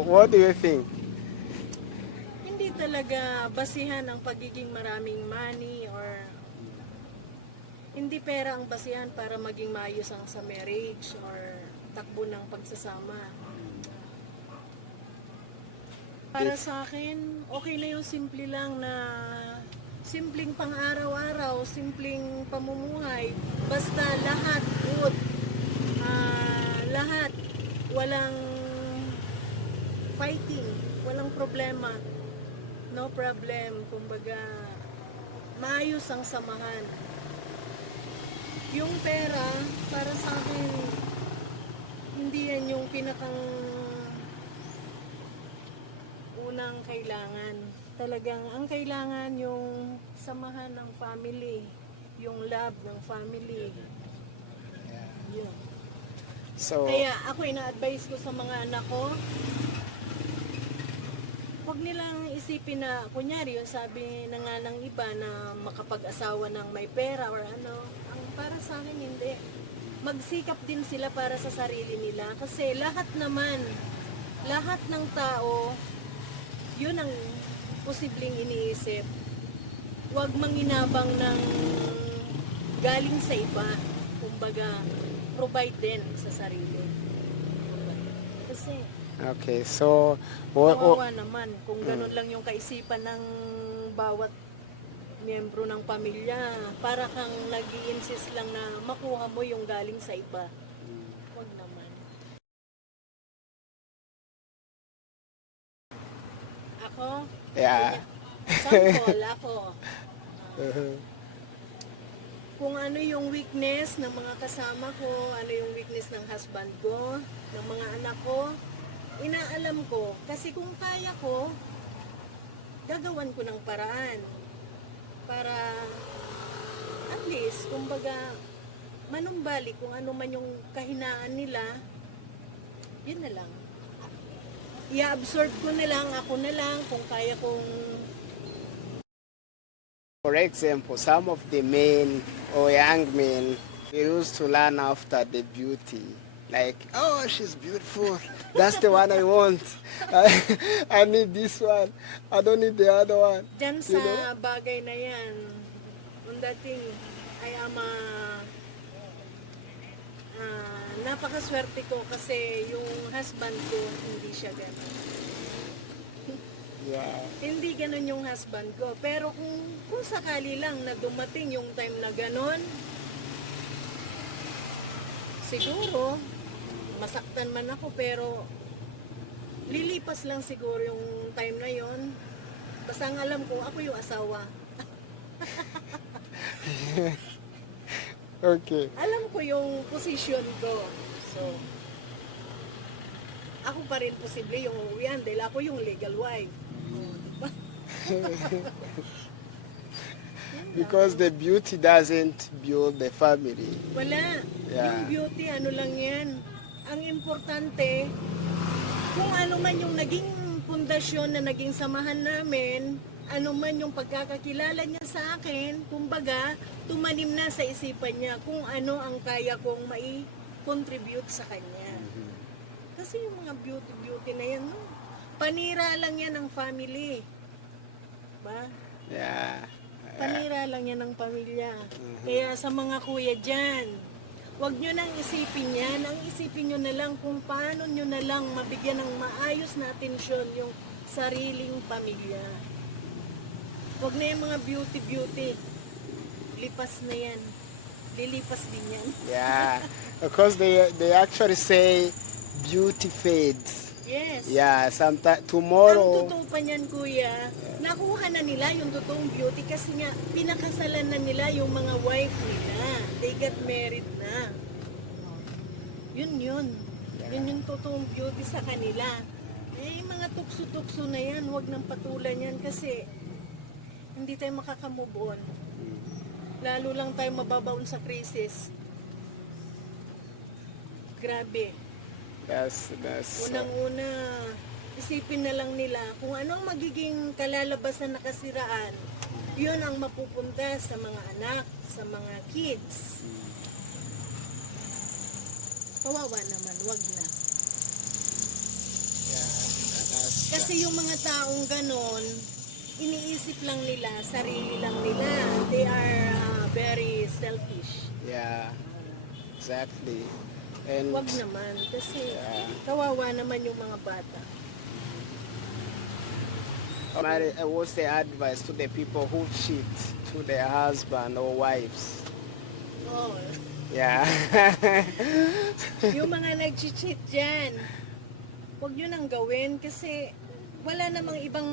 What do you think? Hindi talaga basihan ang pagiging maraming money or hindi pera ang basihan para maging maayos ang sa marriage or takbo ng pagsasama. Para sa akin, okay na yung simple lang na simpleng pang-araw-araw, simpleng pamumuhay. Basta lahat good. Lahat walang fighting, walang problema. No problem. Kumbaga, maayos ang samahan. Yung pera, para sa akin, hindi yan yung pinakang unang kailangan. Talagang ang kailangan yung samahan ng family, yung love ng family. Yun. So, Kaya ako ina-advise ko sa mga anak ko, huwag nilang isipin na, kunyari, yung sabi na nga ng iba na makapag-asawa ng may pera or ano, ang para sa akin hindi. Magsikap din sila para sa sarili nila kasi lahat naman, lahat ng tao, yun ang posibleng iniisip. Huwag manginabang ng galing sa iba. Kumbaga, provide din sa sarili. Kasi, okay, so, what, kawawa naman kung ganun lang yung kaisipan ng bawat miyembro ng pamilya. Para kang nag-i-insist lang na makuha mo yung galing sa iba. Huwag naman. Ako, yeah. sample ako. Uh-huh. Kung ano yung weakness ng mga kasama ko, ano yung weakness ng husband ko, ng mga anak ko, inaalam ko. Kasi kung kaya ko, gagawan ko ng paraan. Para at least, kumbaga, manumbalik kung ano man yung kahinaan nila, yun na lang. I-absorb ko na lang, ako na lang, kung kaya kong For example, some of the men or young men, they used to run after the beauty. Like, oh, she's beautiful. That's the one I want. I need this one. I don't need the other one. dyan You sa know? bagay na yan, on that thing, I am napakaswerte ko kasi yung husband ko, hindi siya ganun. Yeah. Hindi ganun yung husband ko. Pero kung sakali lang na dumating yung time na ganun, siguro, masaktan man ako pero lilipas lang siguro yung time na yon. Basta ang alam ko, ako yung asawa. Okay. Alam ko yung position ko. So, ako pa rin posible yung uuwian dahil ako yung legal wife. Oh, diba? Because the beauty doesn't build the family. Wala. Yeah. Yung beauty, ano lang yan. Ang importante, kung ano man yung naging pundasyon na naging samahan namin, ano man yung pagkakakilala niya sa akin, kumbaga, tumanim na sa isipan niya kung ano ang kaya kong mai-contribute sa kanya. Kasi yung mga beauty na yan, no? Panira lang yan ng family. Ba? Yeah. Panira lang yan ng pamilya. Kaya sa mga kuya dyan, huwag nyo nang isipin yan. Ang isipin nyo na lang kung paano nyo na lang mabigyan ng maayos na atensyon yung sariling pamilya. Huwag na yung mga beauty. Lipas na yan. Lilipas din yan. Yeah. Because they actually say beauty fades. Yes. Yeah, sometime Ang tomorrow. totoo pa niyan, kuya, nakuha na nila yung totoong beauty kasi nga pinakasalan na nila yung mga wife nila. They got married na. Yun. Yun yung totoong beauty sa kanila. Eh, mga tukso-tukso na yan, huwag nang patulan yan kasi hindi tayo makakamove on. Lalo lang tayo mababaon sa krisis. Grabe. That's Unang-una, isipin na lang nila kung anong magiging kalalabasan na kasiraan, yun ang mapupunta sa mga anak, sa mga kids. Kawawa naman, wag na. yeah. Kasi yung mga taong ganon, iniisip lang nila, sarili lang nila. They are very selfish. Yeah, exactly. And Wag naman, kasi yeah, kawawa naman yung mga bata. what's the advice to the people who cheat to their husband or wives? Oh, Yeah. yung mga nag-cheat dyan, wag nyo nang gawin kasi wala namang ibang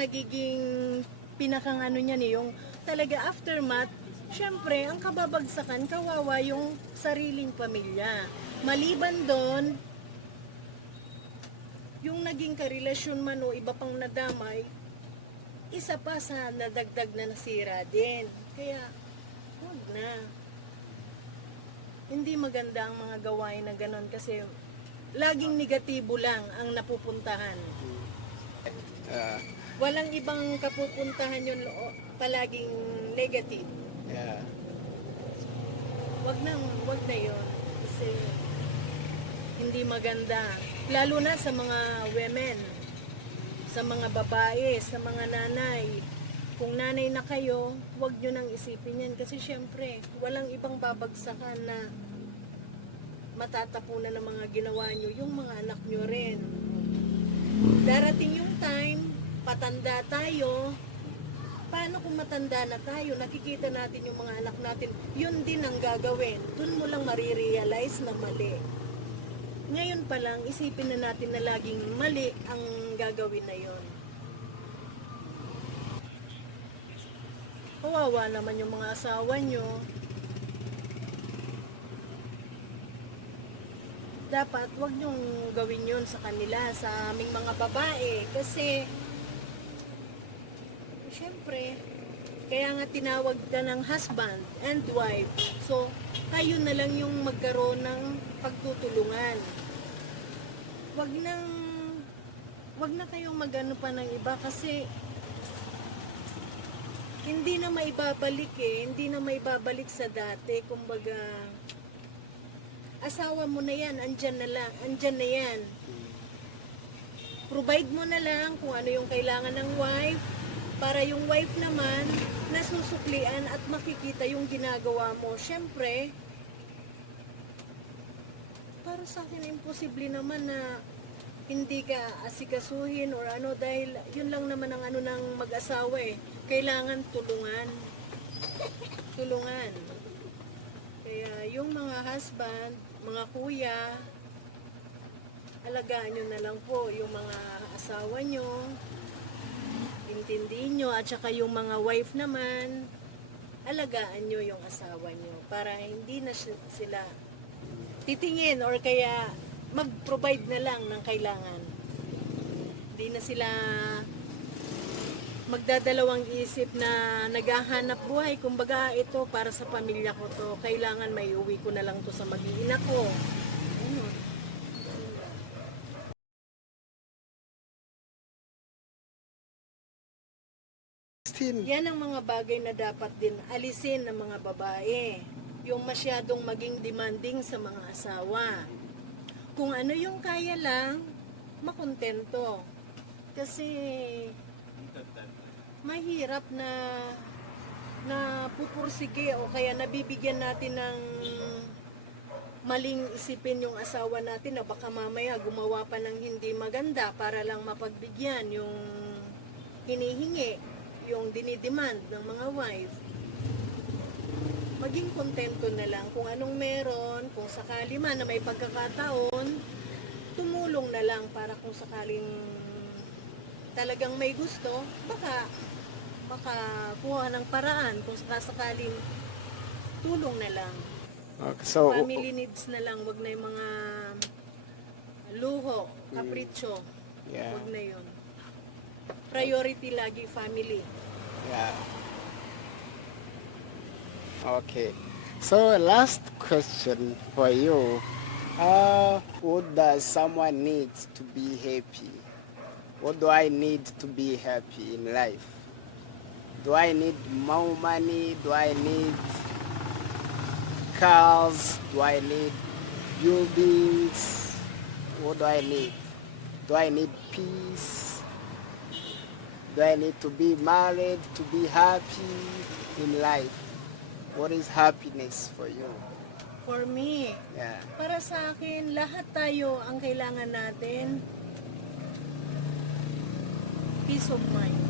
nagiging pinakang ano niyan eh, yung talaga aftermath, syempre, ang kababagsakan, kawawa yung sariling pamilya. Maliban doon, yung naging karelasyon man o iba pang nadamay, isa pa sa nadagdag na nasira din. Kaya, huwag na. Hindi maganda ang mga gawain na ganon kasi laging negatibo lang ang napupuntahan. uh, Walang ibang kapupuntahan yun, palaging negative. yeah. Wag na yun. Kasi hindi maganda. Lalo na sa mga women, sa mga babae, sa mga nanay. Kung nanay na kayo, wag nyo nang isipin yan. Kasi syempre, walang ibang babagsakan na matatapunan ng mga ginawa nyo, yung mga anak nyo rin. Darating yung time, patanda tayo, paano kung matanda na tayo, nakikita natin yung mga anak natin, yun din ang gagawin. Doon mo lang marirealize na mali. Ngayon pa lang, isipin na natin na laging mali ang gagawin na yon. Kawawa naman yung mga asawa nyo. Dapat wag nyong gawin yun sa kanila, sa aming mga babae. Kasi, syempre, kaya nga tinawag ka ng husband and wife. So, kayo na lang yung magkaroon ng pagtutulungan. Wag na kayong magano pa ng iba kasi hindi na maibabalik hindi na maibabalik sa dati. Kumbaga, asawa mo na yan, andyan na yan. Provide mo na lang kung ano yung kailangan ng wife, para yung wife naman nasusuklian at makikita yung ginagawa mo. Syempre, para sa akin imposible naman na hindi ka asikasuhin or ano, dahil yun lang naman ang ano ng mag-asawa kailangan tulungan. Kaya yung mga husband, mga kuya, alagaan nyo na lang po yung mga asawa nyo, intindihin nyo, at saka yung mga wife naman, alagaan nyo yung asawa nyo para hindi na sila titingin or kaya mag-provide na lang ng kailangan. Hindi na sila magdadalawang isip na naghahanap buhay. Kumbaga, ito para sa pamilya ko to. Kailangan may uwi ko na lang to sa mag-iina ko. Ano? Yan ang mga bagay na dapat din alisin ng mga babae. Yung masyadong maging demanding sa mga asawa. Kung ano yung kaya lang, makontento. Kasi mahirap na pupursige o kaya nabibigyan natin ng maling isipin yung asawa natin na baka mamaya gumawa pa ng hindi maganda para lang mapagbigyan yung hinihingi, yung dinidemand ng mga wife. Maging kontento na lang kung anong meron, kung sakali man na may pagkakataon, tumulong na lang para kung sakaling talagang may gusto, baka kuha ng paraan kung sakaling tulong na lang. Okay, so Family needs na lang, wag na yung mga luho, kapritsyo. yeah, Wag na yun. Priority lagi family. yeah. Okay. So last question for you. What does someone need to be happy? What do I need to be happy in life? Do I need more money? Do I need cars? Do I need buildings? What do I need? Do I need peace? Do I need to be married to be happy in life? What is happiness for you? For me, Yeah. para sa akin, lahat tayo ang kailangan natin, peace of mind.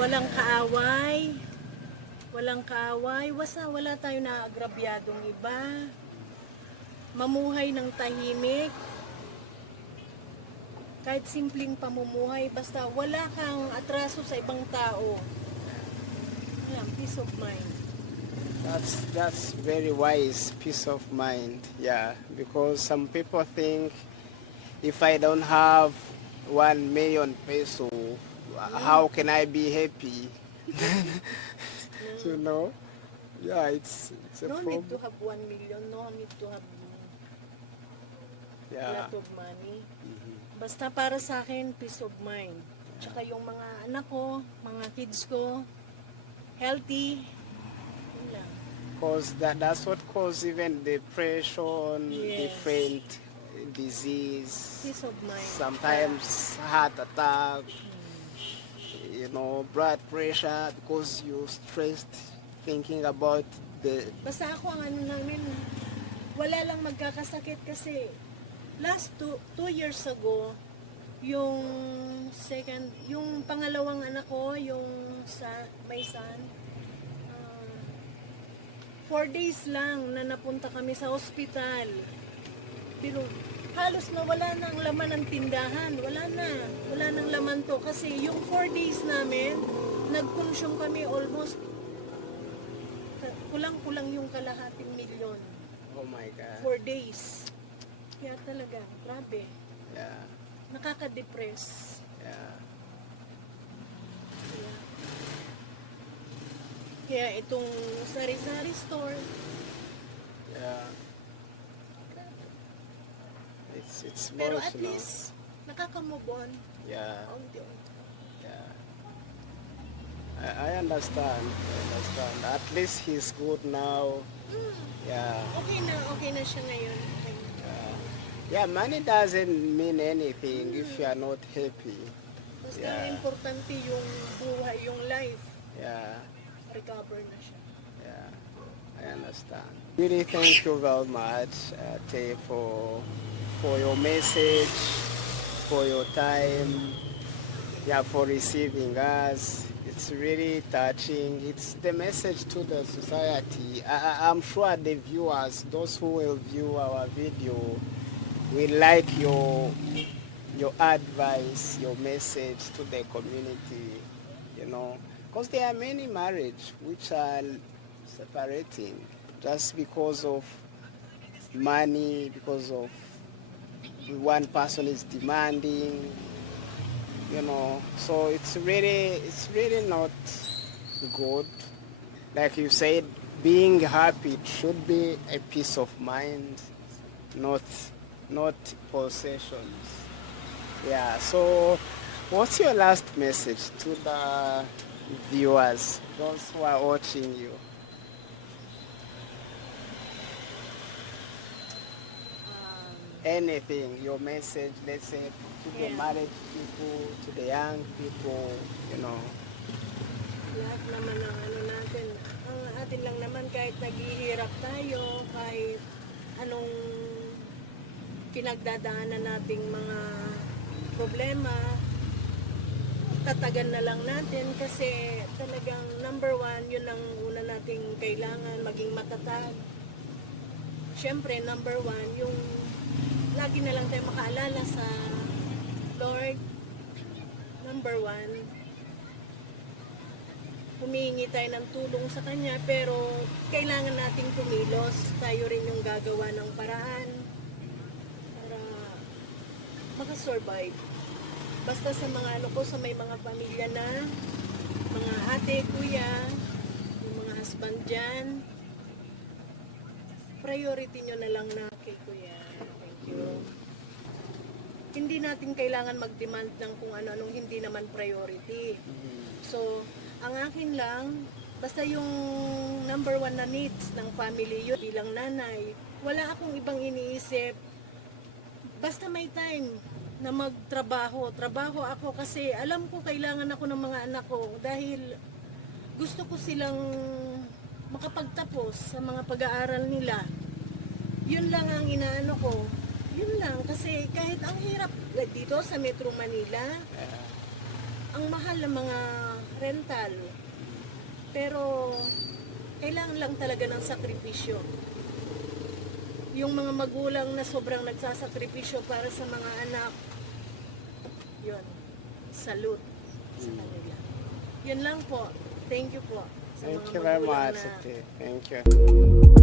Walang kaaway, basta wala tayo na agrabyadong iba. Mamuhay ng tahimik, kahit simpleng pamumuhay, basta wala kang atraso sa ibang tao. Ayan, peace of mind. That's very wise, peace of mind. Yeah, because some people think if I don't have 1 million peso, how can I be happy? You know? Yeah, it's a No need to problem. have 1 million, no need to have a Yeah. lot of money. Basta para sa akin, peace of mind. Tsaka yung mga anak ko, mga kids ko, healthy. Yun lang. Because that's what causes even depression, Yes. different disease, Peace of mind. sometimes heart attack, you know, blood pressure because you're stressed thinking about the Basta ako ang ano namin, wala lang magkakasakit kasi last 2 years ago, yung pangalawang anak ko, yung may son, 4 days lang na napunta kami sa ospital. Pero halos nawala na ang laman ng tindahan. Wala nang laman to. Kasi yung 4 days namin, nag-consume kami almost kulang-kulang yung kalahating milyon. oh my god. 4 days. Kaya talaga, grabe. Yeah, Nakaka-depress. yeah. Kaya itong sari-sari store, Yeah. It's pero at emotional. least, nakaka-move on. Yeah, Unti-unti. yeah. I understand. I understand. At least he's good now. Yeah. Okay na siya ngayon. Okay. Yeah, money doesn't mean anything if you are not happy. Basta Yeah. importante yung buhay, yung life. Yeah, Recover na siya. yeah. I understand. Really thank you very much, Tay, for your message, for your time, yeah, for receiving us. It's really touching. It's the message to the society. I'm sure the viewers, those who will view our video, will like your advice, your message to the community, you know. Because there are many marriages which are separating just because of money, because of one person is demanding, you know. So it's really not good. Like you said, being happy should be a peace of mind, not possessions. Yeah. So what's your last message to the viewers, those who are watching you? Anything, your message, let's say, to the Yeah. married people, to the young people, you know. Lahat naman ng ano natin, ang atin lang naman kahit naghihirap tayo, kahit anong pinagdadaanan nating mga problema, tatagan na lang natin kasi talagang number 1, yun ang una nating kailangan, maging matatag. Siyempre, number 1, yung lagi na lang tayo makaalala sa Lord. Number 1, humihingi tayo ng tulong sa Kanya, pero kailangan nating kumilos. Tayo rin yung gagawa ng paraan para makasurvive. Basta sa mga ano ko, sa may mga pamilya na, mga ate, kuya, yung mga husband dyan, priority nyo na lang na kay kuya. Thank you. Hindi natin kailangan mag-demand ng kung ano-anong hindi naman priority. So, ang akin lang, basta yung number 1 na needs ng family yun, bilang nanay, wala akong ibang iniisip. Basta may time na magtrabaho. Trabaho ako kasi alam ko kailangan ako ng mga anak ko dahil gusto ko silang makapagtapos sa mga pag-aaral nila. Yun lang ang inaano ko. Yun lang kasi kahit ang hirap dito sa Metro Manila, ang mahal ng mga rental. Pero kailangan lang talaga ng sakripisyo. Yung mga magulang na sobrang nagsasakripisyo para sa mga anak, yun, salute sa kanila. Yun lang po. Thank you po. Sa Thank mga you very magulang much, na Ate. Thank you.